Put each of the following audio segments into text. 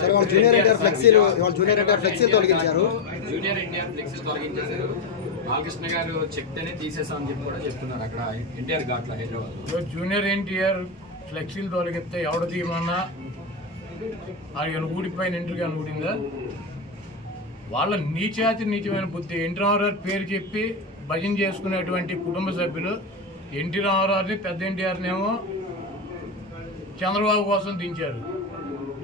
Junior NTR ఫ్లెక్సీలు తొలగించారు. Junior NTR ఫ్లెక్సీలు తొలగించేశారు. బాలకృష్ణ గారు చెప్తేనే తీసేసామని చెప్పి కూడా చెప్తున్నారు అక్కడ ఎన్టీఆర్ ఘాట్లో హైదరాబాద్. జూనియర్ ఎన్టీఆర్ ఫ్లెక్సీలు తొలగిస్తే ఎవడ తీయమన్నా ఆయన ఊడిపోయిన ఇంటికి అని ఊడిందా? వాళ్ళ నీచమైన బుద్ధి. ఎన్టీ రామారావు పేరు చెప్పి భజన చేసుకునేటువంటి కుటుంబ సభ్యులు ఎన్టీ రామారావుని పెద్ద ఎన్టీఆర్నేమో చంద్రబాబు కోసం దించారు.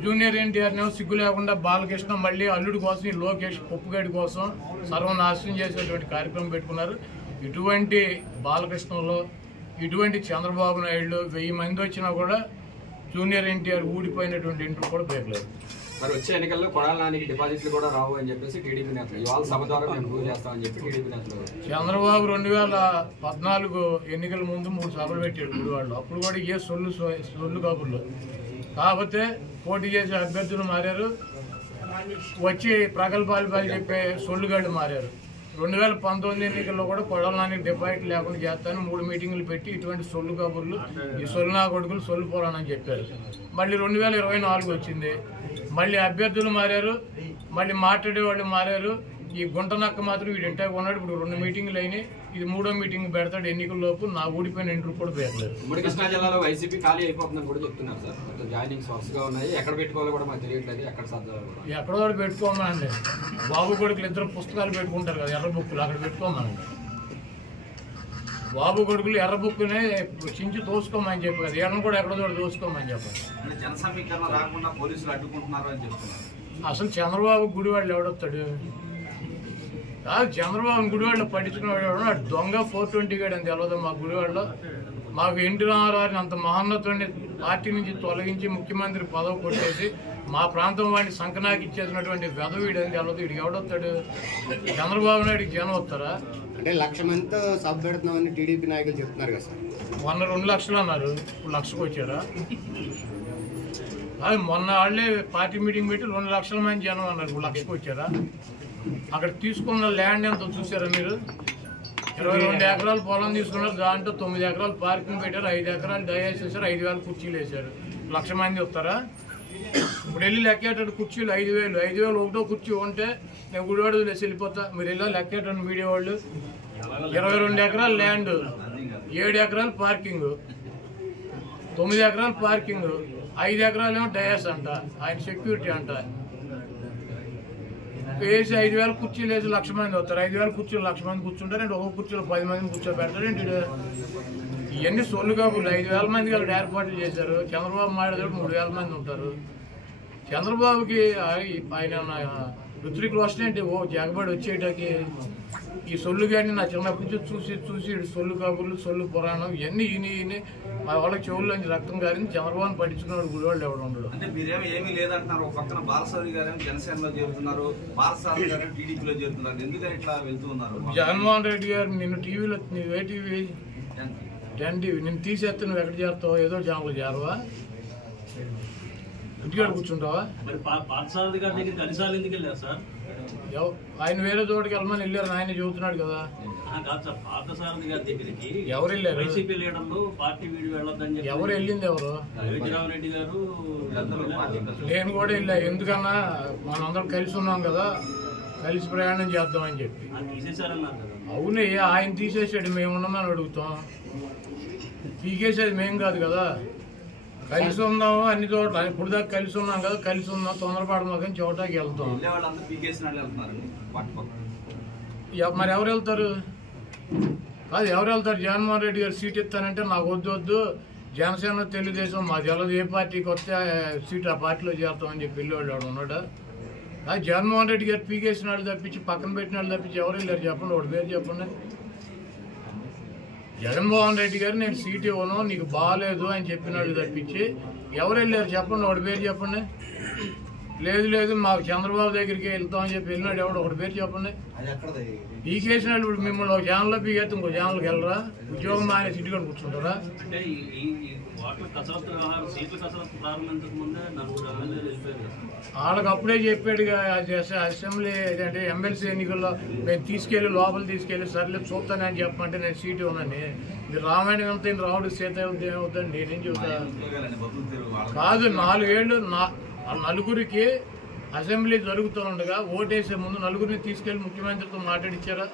జూనియర్ ఎన్టీఆర్నేమో సిగ్గు లేకుండా బాలకృష్ణ మళ్ళీ అల్లుడి కోసం ఈ లోకేష్ పప్పుగడి కోసం సర్వనాశనం చేసేటువంటి కార్యక్రమం పెట్టుకున్నారు. ఇటువంటి బాలకృష్ణలో ఇటువంటి చంద్రబాబు నాయుడు 1000 మంది వచ్చినా కూడా జూనియర్ ఎన్టీఆర్ ఊడిపోయినటువంటి ఇంటర్ కూడా పేర్లేదు. మరి వచ్చే ఎన్నికల్లో కొడాల నానికి డిపాజిట్లు కూడా రావు అని చెప్పేసి టీడీపీ నేతలు ఇవాళ సభ ద్వారా మేము ప్రూవ్ చేస్తామని చెప్పి టీడీపీ నేతలు. చంద్రబాబు 2014 ఎన్నికల ముందు 3 సభలు పెట్టాడు గుడివాడలో. అప్పుడు కూడా ఏ సొల్లు కబుర్లు. కాకపోతే పోటీ చేసే అభ్యర్థులు మారారు, వచ్చి ప్రగల్భాలు చెప్పే సొల్లుగాళ్ళు మారారు. 2019 ఎన్నికల్లో కూడా కొడాల నానికి డిపాజిట్ లేకుండా చేస్తాను 3 మీటింగులు పెట్టి ఇటువంటి సొల్లు కబుర్లు ఈ సొల్లు నా కొడుకులు సొల్లు పోరానని చెప్పారు. మళ్ళీ 2024 వచ్చింది, మళ్ళీ అభ్యర్థులు మారారు, మళ్ళీ మాట్లాడేవాళ్ళు మారారు. ఈ గుంటనక్క మాత్రం వీడు ఇంటా ఉన్నాడు. ఇప్పుడు 2 మీటింగులు అయినాయి, ఇది 3వ మీటింగ్ పెడతాడు ఎన్నికల్లోపు. నా ఊడిపోయిన ఇంటర్ కూడా పేర్లేదు. ఉమ్మడి కృష్ణా జిల్లాలో వైసీపీ ఖాళీ అయిపోతుందని కూడా చెప్తున్నారు సార్. మొత్తం జాయినింగ్స్ వరుసగా ఉన్నాయి, ఎక్కడ పెట్టుకోవాలో కూడా మాకు తెలియట్లేదు. ఎక్కడ సర్దాలి ఎక్కడో కూడా పెట్టుకోమండి. బాబు కొడుకులు 2 పుస్తకాలు పెట్టుకుంటారు కదా ఎర్ర బుక్కులు, అక్కడ పెట్టుకోమనండి. బాబు కొడుకులు ఎర్ర బుక్కునే చించి తోసుకోమని చెప్పి కదా, ఎర్రను కూడా ఎక్కడో చోట తోసుకోమని చెప్పారు. జన సమీకరణ రాకుండా పోలీసులు అడ్డుకుంటున్నారు అని చెప్తున్నారు. అసలు చంద్రబాబు గుడివాళ్ళు ఎవడొస్తాడు? కాదు, చంద్రబాబు గుడివాళ్ళు పట్టించుకునేవాడు దొంగ 420 గడు అని తెలియదు. మా గుడివాడలో మాకు ఎన్టీ రామారావుని అంత మహోన్నతుడిని పార్టీ నుంచి తొలగించి ముఖ్యమంత్రి పదవి కొట్టేసి మా ప్రాంతం వాడిని సంకనాకి ఇచ్చేసినటువంటి వెధవీడు అని తెలియదు. వీడికి ఎవడొస్తాడు? చంద్రబాబు నాయుడికి జనం వస్తారా? అంటే 1,00,000 మందితో సభ పెడుతున్నామని టీడీపీ నాయకులు చెప్తున్నారు కదా సార్. మొన్న 2 లక్షలు అన్నారు, ఇప్పుడు 1,00,000కి వచ్చారా? అది మొన్న వాళ్ళే పార్టీ మీటింగ్ పెట్టి 2 లక్షల మంది జనం అన్నారు, ఇప్పుడు 1,00,000కి వచ్చారా? అక్కడ తీసుకున్న ల్యాండ్ ఎంతో చూసారా మీరు? 22 ఎకరాలు పొలం తీసుకున్నారు, దాంట్లో 9 ఎకరాలు పార్కింగ్ పెట్టారు, 5 ఎకరాలు డయాస్ చేశారు, 5,000 కుర్చీలు వేశారు. 1,00,000 మంది వస్తారా? ఇప్పుడు వెళ్ళి లెక్కేటాడు కుర్చీలు 5,000. 5,000 ఒకటో కుర్చీ ఉంటే నేను గుడివాడ వేసి వెళ్ళిపోతా. మీరు వెళ్ళా లెక్కేటాడు మీడియా వాళ్ళు. 22 ఎకరాలు ల్యాండ్, 7 ఎకరాలు పార్కింగ్, 9 ఎకరాలు పార్కింగ్, 5 ఎకరాలు ఏమో డయాస్ అంట, ఆయన సెక్యూరిటీ అంట. వేసి 5,000 కుర్చీలు వేసి 1,00,000 మంది వస్తారు. 5,000 కుర్చీలు 1,00,000 మంది కూర్చుంటారు. అంటే ఒక్కొక్క కుర్చీలో 10 మందిని కూర్చోబెడతారు ఏంటి? ఇవన్నీ సొల్లు కాకుండా 5,000 మందికి అక్కడ ఏర్పాట్లు చేశారు. చంద్రబాబు మాట్లాడే 3,000 మంది ఉంటారు. చంద్రబాబుకి ఆయన ఋత్విక్ రోషన్ ఏంటి ఓ జగబడి వచ్చేటకి ఈ సొల్లు కానీ నా చిన్నప్పటి నుంచి చూసి సొల్లు కబుర్లు సొల్లు పురాణం ఇవన్నీ ఈయన మా వాళ్ళకి చెవుల్లోంచి రక్తం గారిని చంద్రబాబుని పట్టించుకున్నాడు గుడివాళ్ళు ఎవడు ఉండడు. అంటే మీరేమో ఏమీ లేదంటున్నారు. ఒక పక్కన బాలసారి గారు జనసేనలో చేరుతున్నారు, బాలసారి గారు టీడీపీలో చేరుతున్నారు. ఎందుకని ఇట్లా వెళ్తూ ఉన్నారు? జగన్మోహన్ రెడ్డి గారు నిన్ను టీవీలో ఏ టీవీ 10 టీవీ నిన్ను తీసేస్తే నువ్వు ఎక్కడ చేస్తావు? ఏదో ఛానల్ చేరవా? ఇంటికాడ కూర్చుంటావా? ఆయన వేరే చోటుకి వెళ్ళమని వెళ్ళారు, ఆయన చెబుతున్నాడు కదా. ఎవరు వెళ్ళారు? ఎవరు వెళ్ళింది? ఎవరు? నేను కూడా వెళ్ళా. ఎందుకన్నా మనందరం కలిసి ఉన్నాం కదా, కలిసి ప్రయాణం చేద్దామని చెప్పి. అవునే, ఆయన తీసేసాడు, మేము ఉన్నామని అడుగుతాం. పీకేసేది మేం కాదు కదా. కలిసి ఉందాము అన్ని చోట్ల, ఇప్పుడు దాకా కలిసి ఉన్నాం కదా, కలిసి ఉందాం, తొందరపడమా కానీ చోటకి వెళ్తాం. మరి ఎవరు వెళ్తారు? కాదు, ఎవరు వెళ్తారు? జగన్మోహన్ రెడ్డి గారు సీట్ ఇస్తానంటే నాకు వద్దు, జనసేన తెలుగుదేశం మాది వెళ్ళదు, ఏ పార్టీకి వస్తే సీట్ ఆ పార్టీలో చేస్తామని చెప్పి వెళ్ళేవాళ్ళు ఎవడు ఉన్నాడా? అది జగన్మోహన్ రెడ్డి గారు పీకేసిన వాళ్ళు తప్పించి పక్కన పెట్టిన వాళ్ళు తప్పించి ఎవరు వెళ్ళారు చెప్పండి, ఒకటి పేరు చెప్పండి. జగన్మోహన్ రెడ్డి గారు నేను సీట్ ఇవ్వను నీకు బాగాలేదు అని చెప్పినాడు తప్పించి ఎవరు వెళ్ళారు చెప్పండి, ఒకటి పేరు చెప్పండి. లేదు మాకు చంద్రబాబు దగ్గరికి వెళ్తామని చెప్పి వెళ్ళినాడు ఎవడు, ఒకటి పేరు చెప్పండి. పీకేసినాడు. ఇప్పుడు మిమ్మల్ని ఒక ఛానల్లో పీకేస్తే ఇంకో ఛానల్కి వెళ్ళరా? ఉద్యోగం మానే సిటీలో కూర్చుంటారా? వాళ్ళకి అప్పుడే చెప్పాడుగా అసెంబ్లీ అంటే ఎమ్మెల్సీ ఎన్నికల్లో నేను తీసుకెళ్లి లోపల తీసుకెళ్లి సర్లే చూస్తానని చెప్పమంటే నేను సీట్ ఇవ్వనని. మీరు రామాయణం అంతా రావుడు సీత ఏమవుతుందని నేనేం చెబుతా? కాదు, 4 ఏళ్ళు ఆ నలుగురికి అసెంబ్లీ జరుగుతూ ఉండగా ఓటేసే ముందు నలుగురిని తీసుకెళ్లి ముఖ్యమంత్రితో మాట్లాడిచ్చారా?